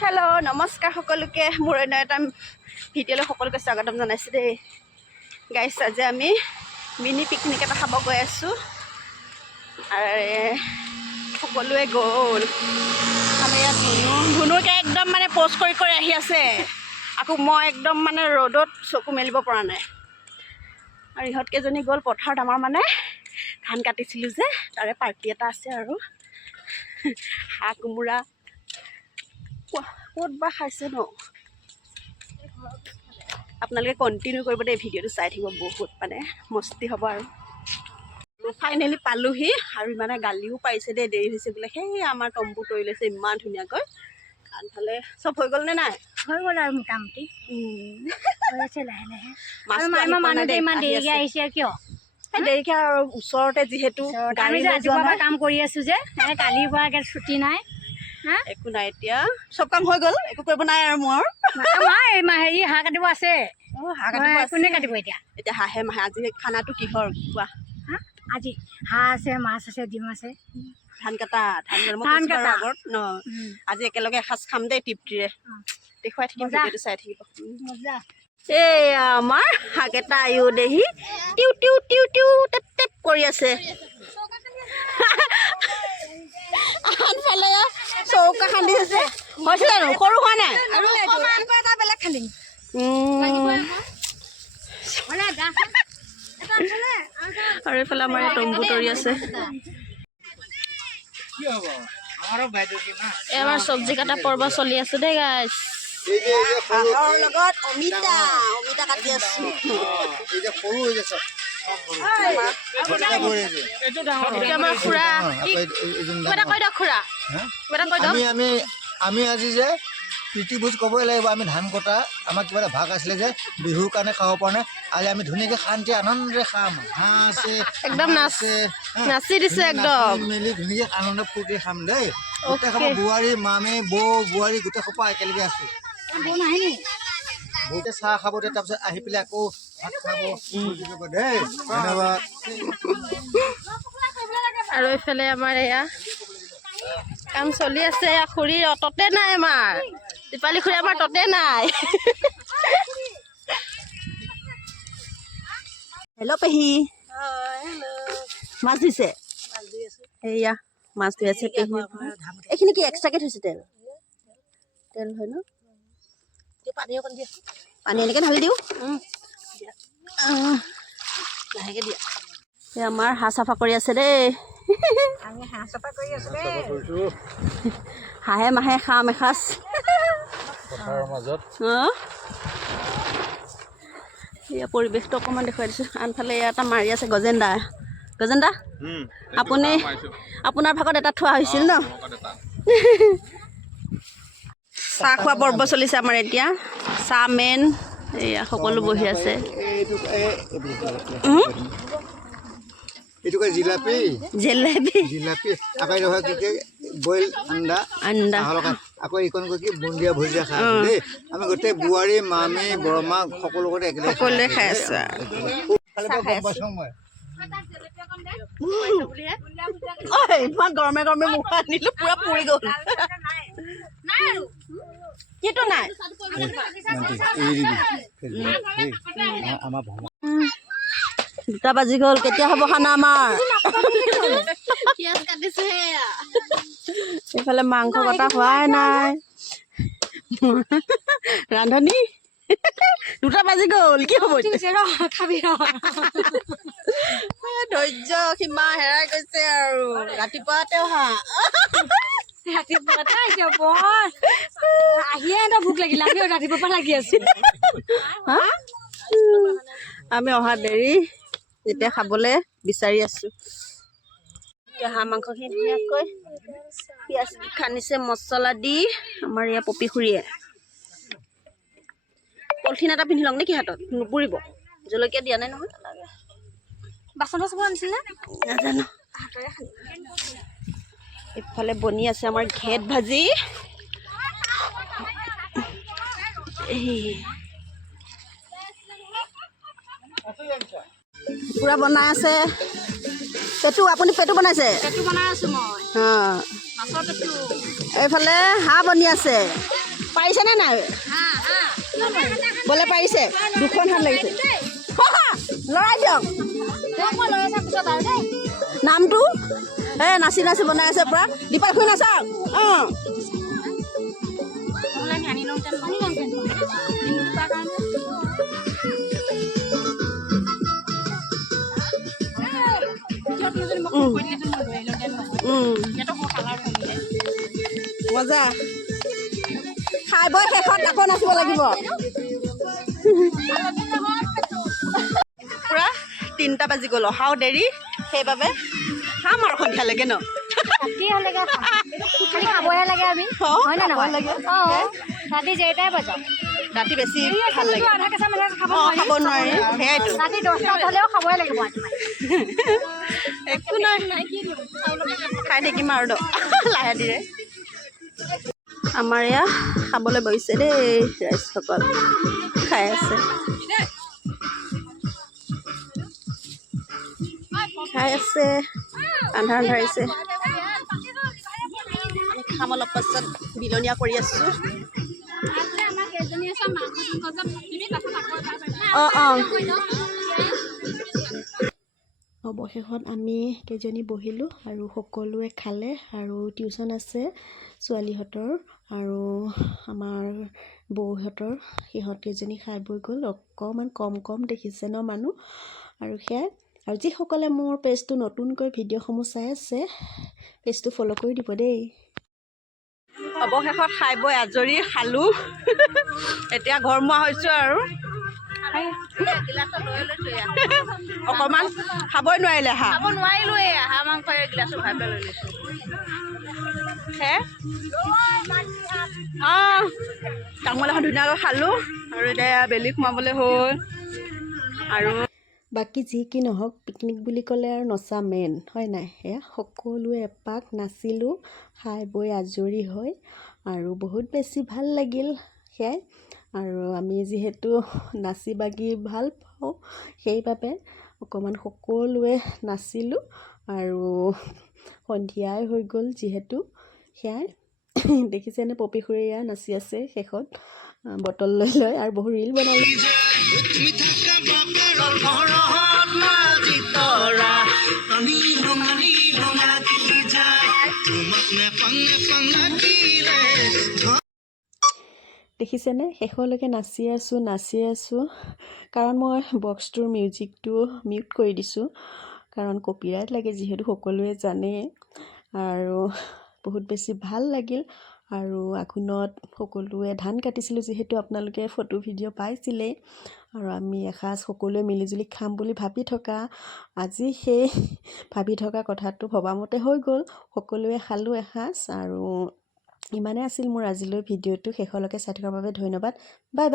hello नमस्कार सकलोके मोर अন্য এটা ভিডিঅ'লৈ সকলোকে স্বাগতম জনাইছোঁ দেই গাইছ আজি আমি মিনি পিকনিক এটা খাব গৈ আছোঁ আৰু সকলোৱে গ'ল আমি ইয়াত ধুনুকে একদম মানে পোষ্ট কৰি আহি আছে আকৌ মই একদম মানে ৰ'দত চকু মেলিব পৰা নাই আৰু ইহঁতকেইজনী গ'ল পথাৰত আমাৰ মানে ধান কাটিছিলোঁ যে তাৰে পাৰ্টি এটা আছে আৰু হাঁহ কোমোৰা ক'ত বা খাইছে ন আপোনালোকে কণ্টিনিউ কৰিব দেই ভিডিঅ'টো চাই থাকিব বহুত মানে মস্তি হ'ব আৰু ফাইনেলি পালোহি আৰু মানে গালিও পাৰিছে দেই দেৰি হৈছে বোলে সেই আমাৰ তম্বু তৰি লৈছে ইমান ধুনীয়াকৈ আনফালে চব হৈ গ'ল নে নাই হৈ গ'ল আৰু মোটামুটি হৈছে লাহে লাহে মানুহটো ইমান দেৰিকৈ আহিছে কিয় সেই দেৰিকৈ আৰু ওচৰতে যিহেতু আমি ৰাতিপুৱাৰ পৰা কাম কৰি আছোঁ যে কালিৰ পৰা একে ছুটি নাই একো নাই এতিয়া চব কাম হৈ গ'ল একো কৰিব নাই আৰু মোৰ হেৰি হাঁহ কাটিব আছে কোনে কাটিব এতিয়া এতিয়া হাঁহে মাহে আজি খানাটো কিহৰ কোৱা আজি হাঁহ আছে মাছ আছে ডিম আছে ধান কটা আগত ন আজি একেলগে এসাঁজ খাম দেই তৃপ্তিৰে দেখুৱাই থাকিম ভিডিঅ'টো চাই থাকিব এয়া আমাৰ হাঁহকেইটা আয়ো দেহি টিউ টিউ টিউ টিউ টেপ টেপ কৰি আছে আনফালে চৌকা খান্দি আছে হৈছে জানো সৰু হোৱা নাই বেলেগ খান্দিম আৰু এইফালে আমাৰ তম্বু তৰি আছে এবাৰ চব্জি কাটা পৰ্ব চলি আছে দেই গাইছ লগত অমিতা কাটি আছো আমি আজি যে প্ৰীতিভোজ ক'বই লাগিব আমি ধান কটা আমাৰ কিবা এটা ভাগ আছিলে যে বিহুৰ কাৰণে খাব পৰা নাই আজি আমি ধুনীয়াকৈ শান্তি আনন্দৰে খাম হাঁহ আছে একদম নাচি দিছে একদম মেলি ধুনীয়াকৈ আনন্দ ফূৰ্তি খাম দেই গোটেই খাব বোৱাৰী মামী বৌ বোৱাৰী গোটেই সোপা একেলগে আছো বহুতে চাহ খাব দে তাৰপিছত আহি পেলাই আকৌ ভাত খাব দেই ধন্যবাদ আৰু এইফালে আমাৰ এয়া কাম চলি আছে খুৰীৰ অততে নাই আমাৰ দীপালী খুৰী আমাৰ ততে নাই হেল্ল' পেহী মাছ দিছে এয়া মাছ ধুই আছে পেহী এইখিনি কি এক্সট্ৰাকে থৈছে তেল হয় ন পানী এনেকৈ ঢালি দিওঁ লাহেকৈ দিয়া এই আমাৰ হাঁহ চাফা কৰি আছে দেই হাঁহে মাহে খাম এসাঁজ এয়া পৰিৱেশটো অকণমান দেখুৱাই দিছোঁ আনফালে এটা মাৰি আছে গজেন্দা আপুনি আপোনাৰ ভাগত এটা থোৱা হৈছিল ন চাহ খোৱা পৰ্ব চলিছে আমাৰ এতিয়া চাহ মেইন এয়া সকলো বহি আছে এইটো কয় জিলাপি আকৌ বইল আন্দা আকৌ এইখন কৈ কি বুন্দিয়া ভুজিয়া খাই আছো দেই আমি গোটেই বোৱাৰী মামী বৰমা সকলোতে সকলোৱে খাই আছো ইমান গৰমে মুখ আনিলো পুৰা পুৰি গ'ল কিটো নাই দুটা বাজি গ'ল কেতিয়া হ'ব খানা আমাৰ এইফালে মাংস কটা হোৱাই নাই ৰান্ধনী দুটা বাজি গ'ল কি হ'ব ধৈৰ্য সীমা হেৰাই গৈছে আৰু ৰাতিপুৱাতে অহা ভোক লাগিলে আমি ৰাতিপুৱাৰ পৰা লাগি আছো আমি অহা দেৰি যেতিয়া খাবলৈ বিচাৰি আছো এতিয়া হাঁহ মাংসখিনি ধুনীয়াকৈ পিঁয়াজ খান্দিছে মছলা দি আমাৰ ইয়াৰ পপী খুৰীয়ে পলিথিন এটা পিন্ধি লওঁ নেকি হাতত নুপুৰিব জলকীয়া দিয়া নাই নহয় বাচন চাব আনিছিল নাজানো এইফালে বনি আছে আমাৰ ঘেট ভাজি পুৰা বনাই আছে আপুনি পেটু বনাইছে বনাই আছো মই এইফালে হাঁহ বনি আছে পাৰিছেনে নাই বলে পাৰিছে দুখন হাত লাগিছে লৰাই দিয়ক নামটো নাচি নাচি বনাই আছে পূৰা দীপক খুৰী নাচাওক অঁ মজা খাই বৈ শেষত আকৌ নাচিব লাগিব পূৰা 3টা বাজি গ'ল অহাও দেৰি সেইবাবে খাম আৰু সন্ধিয়ালৈকে ন খাবহে লাগে আমি হয় নে নহয় লাগে ৰাতি যেইটাই বজাওঁ ৰাতি বেছি ভাল লাগে আধা কেঁচা মানে খাব খাব নোৱাৰি সেয়াইতো ৰাতি 10টাত হ'লেও খাবই লাগিব একো নাই খাই থাকিম আৰু ন লাহে ধীৰে আমাৰ এয়া খাবলৈ বহিছে দেই ৰাইজসকল খাই আছে আন্ধাৰ ধৰিছে খাম অলপ পাছত বিলনীয়া কৰি আছোঁ অৱশেষত আমি কেইজনী বহিলোঁ আৰু সকলোৱে খালে আৰু টিউশ্যন আছে ছোৱালীহঁতৰ আৰু আমাৰ বৌহঁতৰ সিহঁত কেইজনী খাই বৈ গ'ল অকণমান কম দেখিছে ন মানুহ আৰু সেয়াই আৰু যিসকলে মোৰ পেজটো নতুনকৈ ভিডিঅ'সমূহ চাই আছে পেজটো ফ'ল' কৰি দিব দেই অৱশেষত খাই বৈ আজৰি খালোঁ এতিয়া ঘৰমুৱা হৈছোঁ আৰু অকণমান খাবই নোৱাৰিলে খাব নোৱাৰিলোৱে হাঁহ মাংস গিলাচত ভাই পেলাই লৈ লৈছোঁ অঁ তামোল এখন ধুনীয়াকৈ খালোঁ আৰু এতিয়া বেলি সোমাবলৈ হ'ল আৰু বাকী যি কি নহওক পিকনিক বুলি ক'লে আৰু নচা মেইন হয় নাই সেয়া সকলোৱে এপাক নাচিলোঁ খাই বৈ আজৰি হৈ আৰু বহুত বেছি ভাল লাগিল সেয়াই আৰু আমি যিহেতু নাচি বাগি ভাল পাওঁ সেইবাবে অকণমান সকলোৱে নাচিলোঁ আৰু সন্ধিয়াই হৈ গ'ল যিহেতু সেয়াই দেখিছেনে পপী খুৰীয়া নাচি আছে শেষত বটল লৈ আৰু বহু ৰীল বনালে দেখিছেনে শেষলৈকে নাচি আছোঁ কাৰণ মই বক্সটোৰ মিউজিকটো মিউট কৰি দিছোঁ কাৰণ কপিৰাইট লাগে যিহেতু সকলোৱে জানে আৰু বহুত বেছি ভাল লাগিল আৰু আঘোণত সকলোৱে ধান কাটিছিলোঁ যিহেতু আপোনালোকে ফটো ভিডিঅ' পাইছিলেই আৰু আমি এসাঁজ সকলোৱে মিলিজুলি খাম বুলি ভাবি থকা আজি সেই ভাবি থকা কথাটো ভবামতে হৈ গ'ল সকলোৱে খালোঁ এসাঁজ আৰু ইমানে আছিল মোৰ আজিলৈ ভিডিঅ'টো শেষলৈকে চাই থকাৰ বাবে ধন্যবাদ বাই বাই